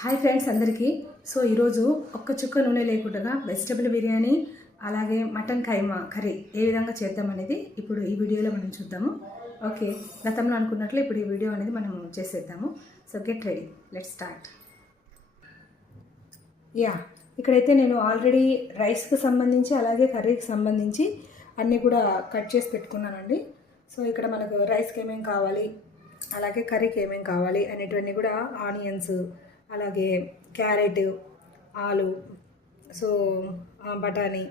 Hi friends అందరికీ. సో ఈరోజు ఒక్క చుక్క నూనె లేకుండా వెజిటబుల్ బిర్యానీ అలాగే మటన్ కైమా కర్రీ ఏ విధంగా చేద్దామనేది ఇప్పుడు ఈ వీడియోలో మనం చూద్దాము. ఓకే, గతంలో అనుకున్నట్లు ఇప్పుడు ఈ వీడియో అనేది మనం చేసేద్దాము. So get ready, let's start. ఇక్కడైతే నేను ఆల్రెడీ రైస్కి సంబంధించి అలాగే కర్రీకి సంబంధించి అన్నీ కూడా కట్ చేసి పెట్టుకున్నానండి. సో ఇక్కడ మనకు రైస్కి ఏమేమి కావాలి అలాగే కర్రీకి ఏమేమి కావాలి అనేటివన్నీ కూడా ఆనియన్స్ అలాగే క్యారెట్, ఆలు, సో బఠానీ,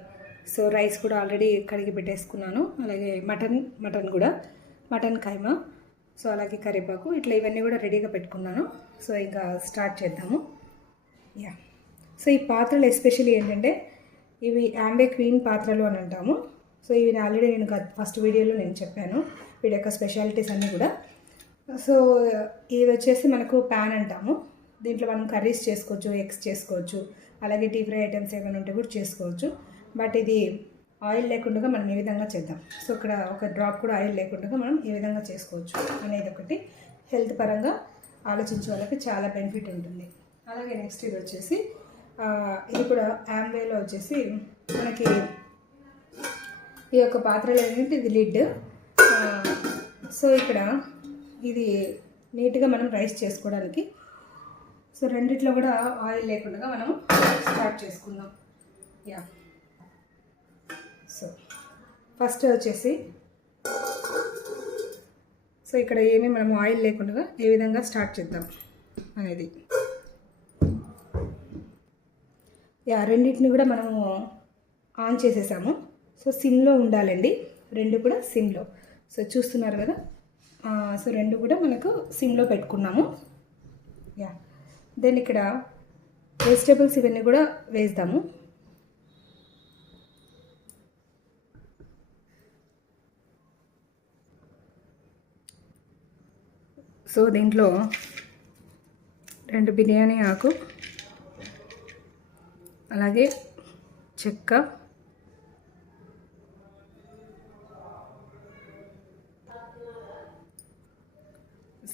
సో రైస్ కూడా ఆల్రెడీ కడిగి పెట్టేసుకున్నాను. అలాగే మటన్ కూడా మటన్ కైమా, సో అలాగే కరివేపాకు, ఇట్లా ఇవన్నీ కూడా రెడీగా పెట్టుకున్నాను. సో ఇంకా స్టార్ట్ చేద్దాము. సో ఈ పాత్రలు ఎస్పెషల్లీ ఏంటంటే ఇవి యాంబే క్వీన్ పాత్రలు అని అంటాము. సో ఇవి ఆల్రెడీ నేను ఫస్ట్ వీడియోలో నేను చెప్పాను వీటి యొక్క స్పెషాలిటీస్ అన్నీ కూడా. సో ఇది వచ్చేసి మనకు ప్యాన్ అంటాము. దీంట్లో మనం కర్రీస్ చేసుకోవచ్చు, ఎగ్స్ చేసుకోవచ్చు, అలాగే డీప్ ఫ్రై ఐటమ్స్ ఏమైనా ఉంటే కూడా చేసుకోవచ్చు. బట్ ఇది ఆయిల్ లేకుండా మనం ఏ విధంగా చేద్దాం. సో ఇక్కడ ఒక డ్రాప్ కూడా ఆయిల్ లేకుండా మనం ఏ విధంగా చేసుకోవచ్చు అనేది ఒకటి హెల్త్ పరంగా ఆలోచించే వాళ్ళకి చాలా బెనిఫిట్ ఉంటుంది. అలాగే నెక్స్ట్ ఇది వచ్చేసి ఇది కూడా యాంబేలో వచ్చేసి మనకి ఈ యొక్క పాత్రలో ఏంటంటే ఇది లిడ్. సో ఇక్కడ ఇది నీట్గా మనం రైస్ చేసుకోవడానికి. సో రెండిట్లో కూడా ఆయిల్ లేకుండా మనం స్టార్ట్ చేసుకుందాం. సో ఫస్ట్ వచ్చేసి సో ఇక్కడ ఏమీ మనం ఆయిల్ లేకుండా ఏ విధంగా స్టార్ట్ చేద్దాం అనేది. రెండింటిని కూడా మనము ఆన్ చేసేసాము. సో సిమ్లో ఉండాలండి, రెండు కూడా సిమ్లో. సో చూస్తున్నారు కదా, సో రెండు కూడా మనకు సిమ్లో పెట్టుకున్నాము. దెన్ ఇక్కడ వెజిటేబుల్స్ ఇవన్నీ కూడా వేద్దాము. సో దీంట్లో 2 బిర్యానీ ఆకు, అలాగే చెక్క,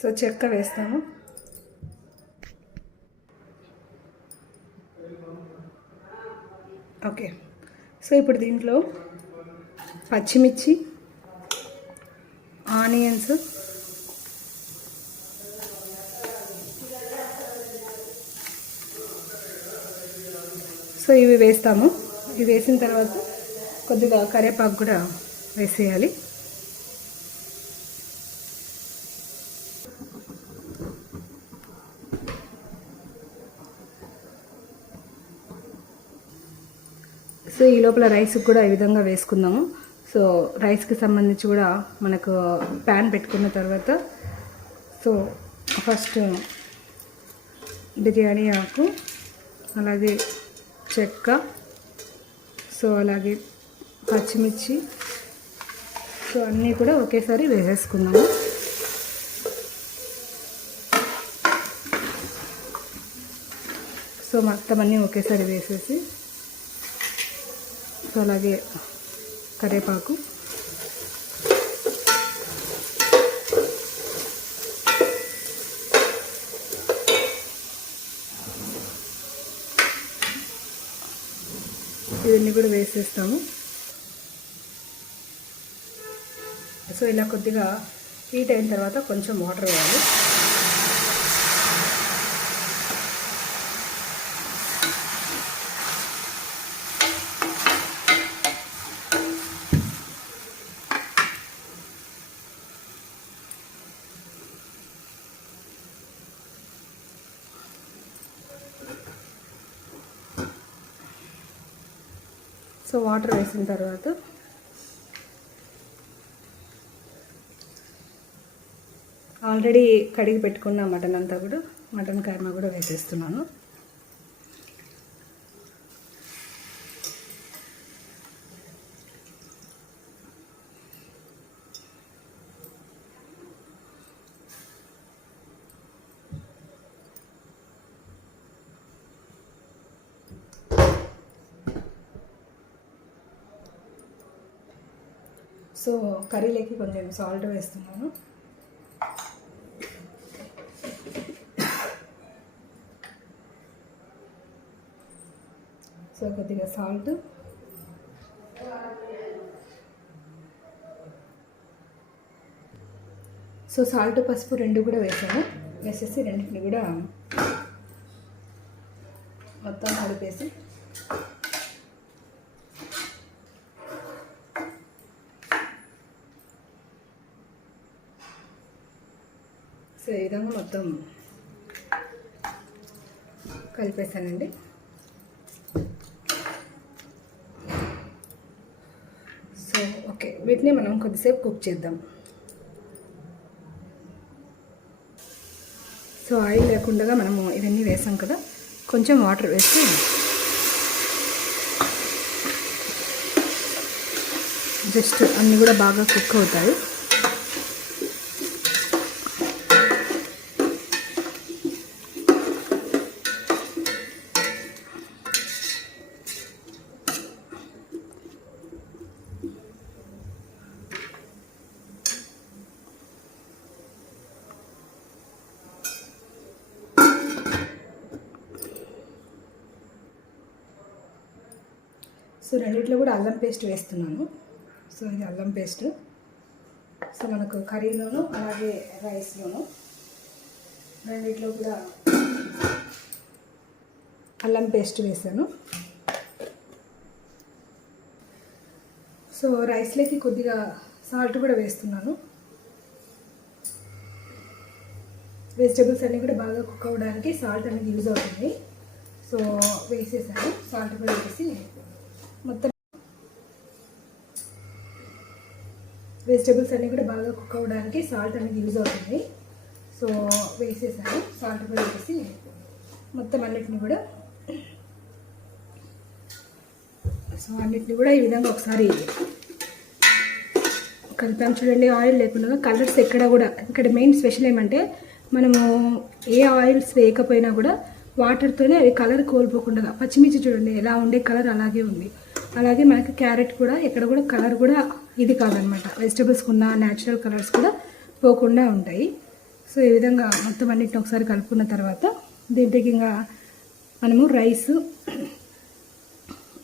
సో చెక్క వేస్తాము. ఓకే, సో ఇప్పుడు దీంట్లో పచ్చిమిర్చి, ఆనియన్స్, సో ఇవి వేస్తాము. ఇవి వేసిన తర్వాత కొద్దిగా కరివేపాకు కూడా వేసేయాలి. సో ఈ లోపల రైస్కి కూడా ఈ విధంగా వేసుకుందాము. సో రైస్కి సంబంధించి కూడా మనకు ప్యాన్ పెట్టుకున్న తర్వాత సో ఫస్ట్ బిర్యానీ ఆకు, అలాగే చెక్క, సో అలాగే పచ్చిమిర్చి, సో అన్నీ కూడా ఒకేసారి వేసేసుకుందాము. సో మొత్తం అన్నీ ఒకేసారి వేసేసి, సో అలాగే కరివేపాకు, ఇవన్నీ కూడా వేసేస్తాము. సో ఇలా కొద్దిగా హీట్ అయిన తర్వాత కొంచెం వాటర్ వేయాలి. సో వాటర్ వేసిన తర్వాత ఆల్రెడీ కడిగి పెట్టుకున్న మటన్ అంతా కూడా మటన్ కైమా కూడా వేసేస్తున్నాను. సో కర్రీలోకి కొంచెం సాల్ట్ వేస్తున్నాను. సో కొద్దిగా సాల్ట్, సో సాల్ట్ పసుపు రెండు కూడా వేసాను. వేసేసి రెండింటిని కూడా మొత్తం కలిపేసి సో ఈ విధంగా మొత్తం కలిపేసానండి. సో ఓకే, వీటిని మనం కొద్దిసేపు కుక్ చేద్దాం. సో ఆయిల్ లేకుండా మనము ఇవన్నీ వేసాం కదా, కొంచెం వాటర్ వేసి జస్ట్ అన్నీ కూడా బాగా కుక్ అవుతాయి. సో రెండిట్లో కూడా అల్లం పేస్ట్ వేస్తున్నాను. సో ఇది అల్లం పేస్ట్. సో మనకు కర్రీలోను అలాగే రైస్లోను రెండిట్లో కూడా అల్లం పేస్ట్ వేసాను. సో రైస్లోకి కొద్దిగా సాల్ట్ కూడా వేస్తున్నాను. వెజిటబుల్స్ అన్నీ కూడా బాగా కుక్ అవ్వడానికి సాల్ట్ అనేది యూజ్ అవుతుంది. సో వేసేసాను, సాల్ట్ కూడా వేసి మొత్తం వెజిటబుల్స్ అన్నీ కూడా బాగా కుక్ అవ్వడానికి సాల్ట్ అనేది యూజ్ అవుతుంది. సో వేసేసాను, సాల్ట్ కూడా వేసి మొత్తం అన్నిటిని కూడా ఈ విధంగా ఒకసారి కలిపాం. చూడండి, ఆయిల్ లేకుండా కలర్స్ ఎక్కడ కూడా, ఇక్కడ మెయిన్ స్పెషల్ ఏమంటే మనము ఏ ఆయిల్స్ వేయకపోయినా కూడా వాటర్తోనే అది కలర్ కోల్పోకుండా, పచ్చిమిర్చి చూడండి ఎలా ఉండే కలర్ అలాగే ఉంది. అలాగే మనకి క్యారెట్ కూడా ఎక్కడ కూడా కలర్ కూడా ఇది కాదనమాట, వెజిటబుల్స్కి ఉన్న న్యాచురల్ కలర్స్ కూడా పోకుండా ఉంటాయి. సో ఈ విధంగా మొత్తం అన్నిటిని ఒకసారి కలుపుకున్న తర్వాత దీంట్లోకి ఇంకా మనము రైస్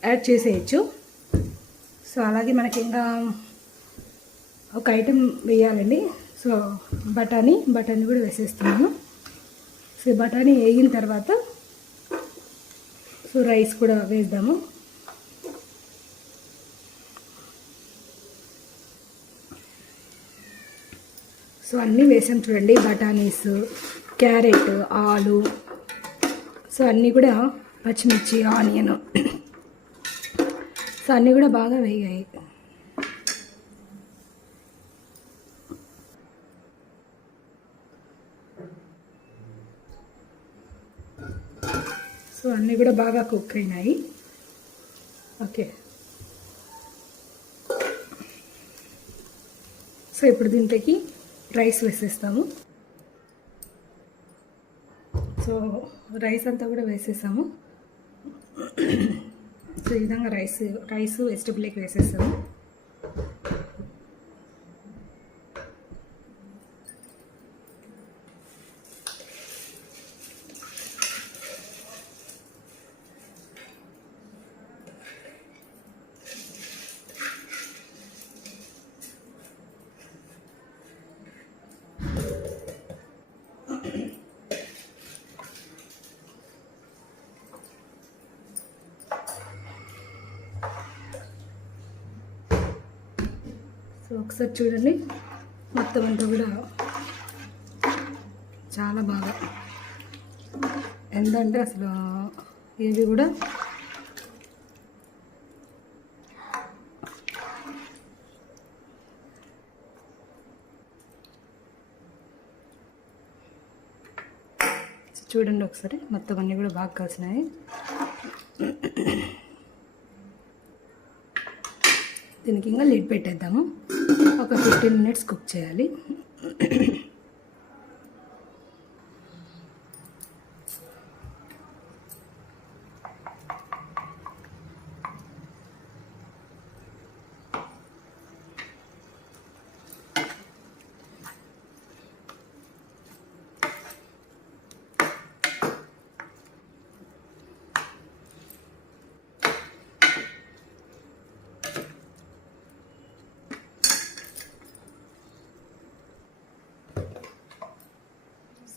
యాడ్ చేసేయచ్చు. సో అలాగే మనకి ఇంకా ఒక ఐటెం వేయాలండి. సో బఠానీ కూడా వేసేస్తున్నాను. సో బఠానీ వేగిన తర్వాత సో రైస్ కూడా వేద్దాము. సో అన్నీ వేసాం చూడండి, బఠానీస్, క్యారెట్, ఆలు, సో అన్నీ కూడా పచ్చిమిర్చి, ఆనియన్, సో అన్నీ కూడా బాగా వేగాయి. సో అన్నీ కూడా బాగా కుక్ అయినాయి. ఓకే, సో ఇప్పుడు దీంట్లోకి రైస్ వేసేస్తాము. సో రైస్ అంతా కూడా వేసేసాము. సో ఈ విధంగా రైస్ వెజిటబుల్కి వేసేసాము. సో ఒకసారి చూడండి, మొత్తం అంతా కూడా చాలా బాగా ఎంతంటే అసలు ఏవి కూడా చూడండి ఒకసారి మొత్తం అన్నీ కూడా బాగా కలిసినాయి. దీనికి ఇంకా లిడ్ పెట్టేద్దాము. ఒక 15 minutes కుక్ చేయాలి.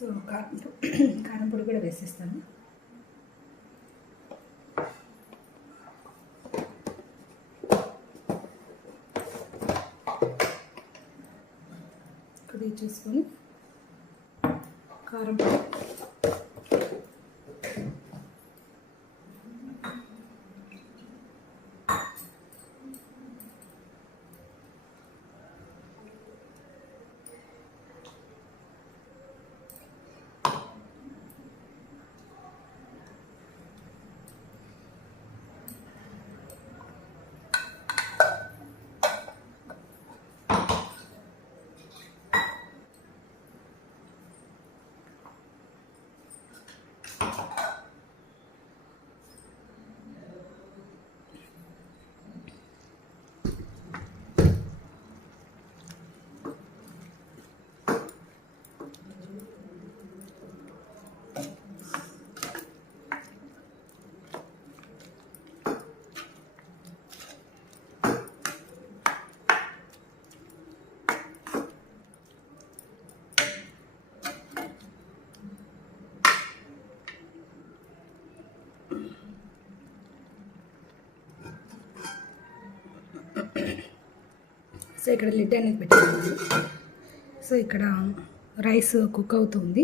సో కారం పొడి కూడా వేసేస్తాను. కొద్దిగా చూసుకొని కారం పొడి, సో ఇక్కడ లిడ్ అనేది పెట్టాను. సో ఇక్కడ రైస్ కుక్ అవుతుంది.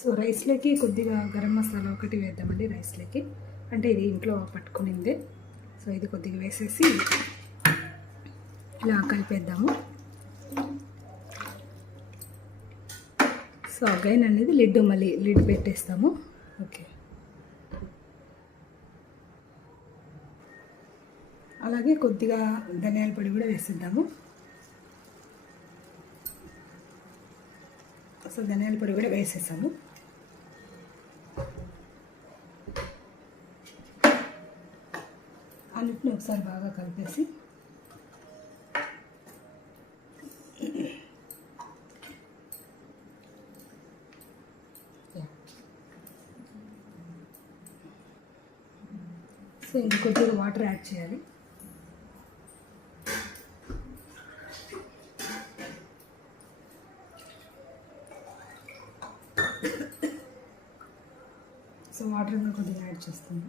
సో రైస్లోకి కొద్దిగా గరం మసాలా ఒకటి వేద్దామండి. రైస్లోకి అంటే ఇది ఇంట్లో పట్టుకునిందే. సో ఇది కొద్దిగా వేసేసి ఇలా కలిపేద్దాము. సో అగైన్ అనేది మళ్ళీ లిడ్ పెట్టేస్తాము. ఓకే, అలాగే కొద్దిగా ధనియాల పొడి కూడా వేసిద్దాము. సో ధనియాల పొడి కూడా వేసేసాము. అన్నిటిని ఒకసారి బాగా కలిపేసి సో ఇంక కొద్దిగా వాటర్ యాడ్ చేయాలి. సో వాటర్ కూడా కొద్దిగా యాడ్ చేస్తాను.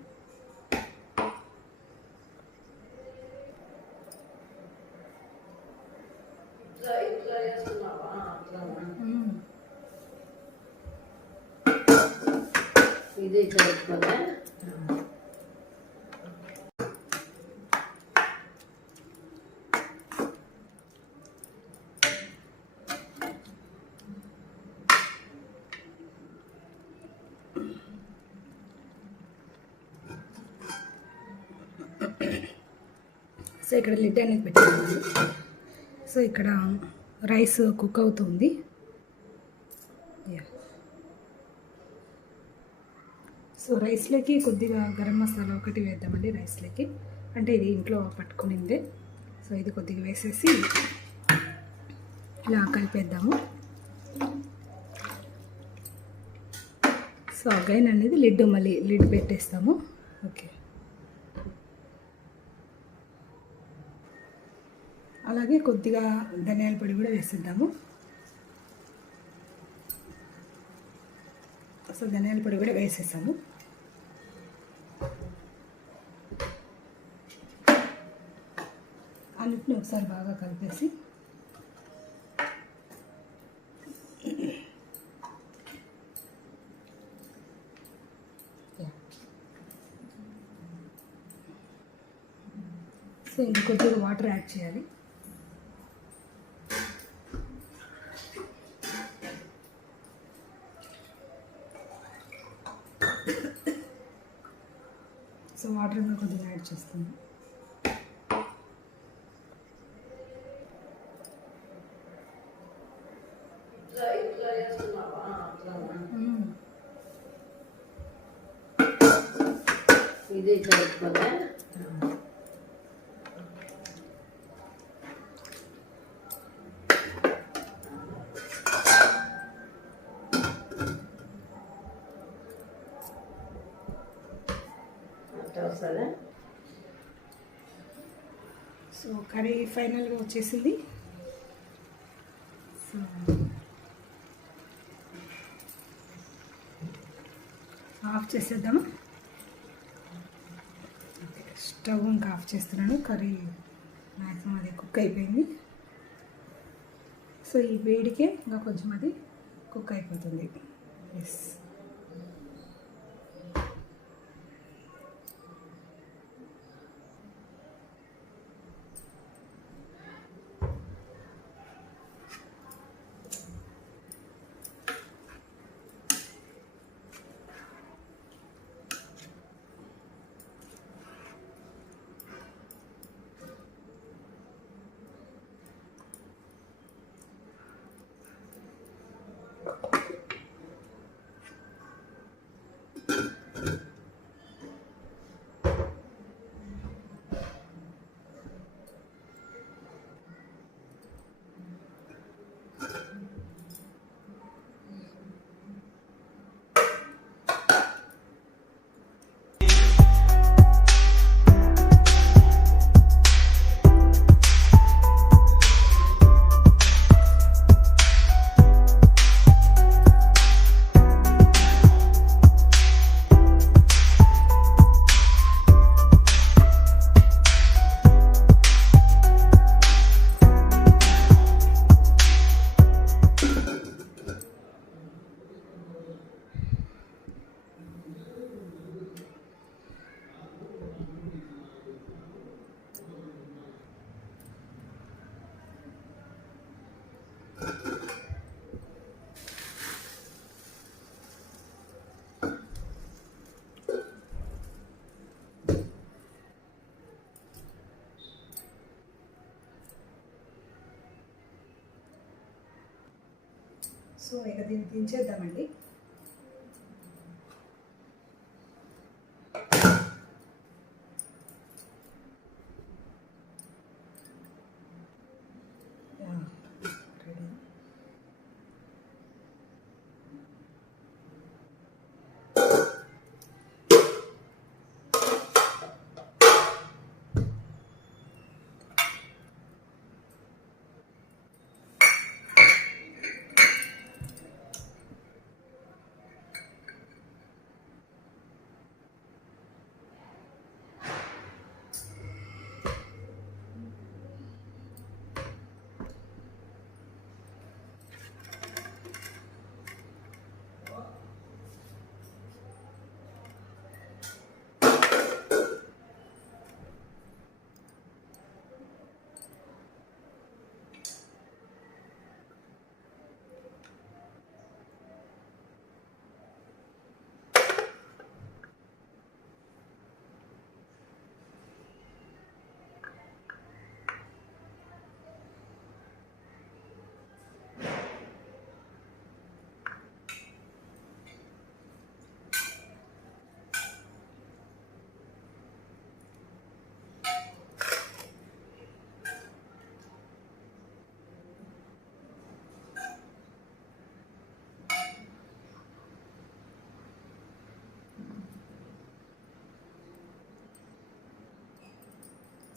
ఇది కలుపుకోలే. సో ఇక్కడ లిడ్ అనేది పెట్టాను. సో ఇక్కడ రైస్ కుక్ అవుతుంది. సో రైస్లోకి కొద్దిగా గరం మసాలా ఒకటి వేద్దామండి. రైస్లోకి అంటే ఇది ఇంట్లో పట్టుకునిందే. సో ఇది కొద్దిగా వేసేసి ఇలా కలిపేద్దాము. సో అగైన్ అనేది మళ్ళీ లిడ్ పెట్టేస్తాము. ఓకే, అలాగే కొద్దిగా ధనియాల పొడి కూడా వేసిద్దాము. సో ధనియాల పొడి కూడా వేసేసాము. అన్నిటిని ఒకసారి బాగా కలిపేసి సో ఇంక కొద్దిగా వాటర్ యాడ్ చేయాలి. సో వాటర్ కూడా కొద్దిగా యాడ్ చేస్తాను. ఇది కలుపుకోలే. సో కర్రీ ఫైనల్గా వచ్చేసింది. ఆఫ్ చేసేద్దాము. స్టవ్ ఇంకా ఆఫ్ చేస్తున్నాను. కర్రీ మ్యాక్సిమం అది కుక్ అయిపోయింది. సో ఈ వేడికే ఇంకా కొంచెం అది కుక్ అయిపోతుంది. ఎస్, సో ఇక దీన్ని దించేద్దామండి. రెడీ.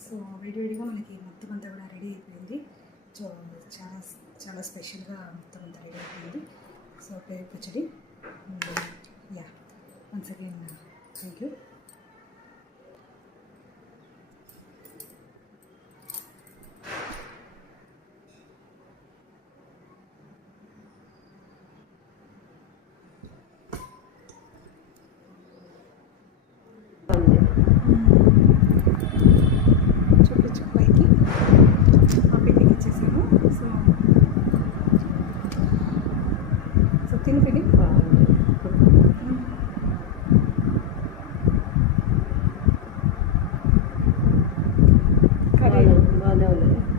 సో వేడివేడిగా మనకి మొత్తం అంతా కూడా రెడీ అయిపోయింది. సో చాలా చాలా స్పెషల్గా మొత్తం అంతా రెడీ అయిపోయింది. సో పెరుగు పచ్చడి. Yeah, once again thank you.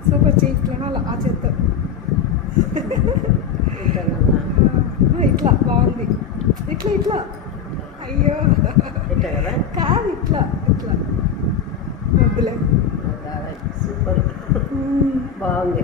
Super చేయిట్లా అలా ఆ చేత్త ఇట్లా బాగుంది. ఇట్లా ఇట్లా అయ్యో కాదు ఇట్లా ఇట్లా వద్దులే. సూపర్ బాగుంది.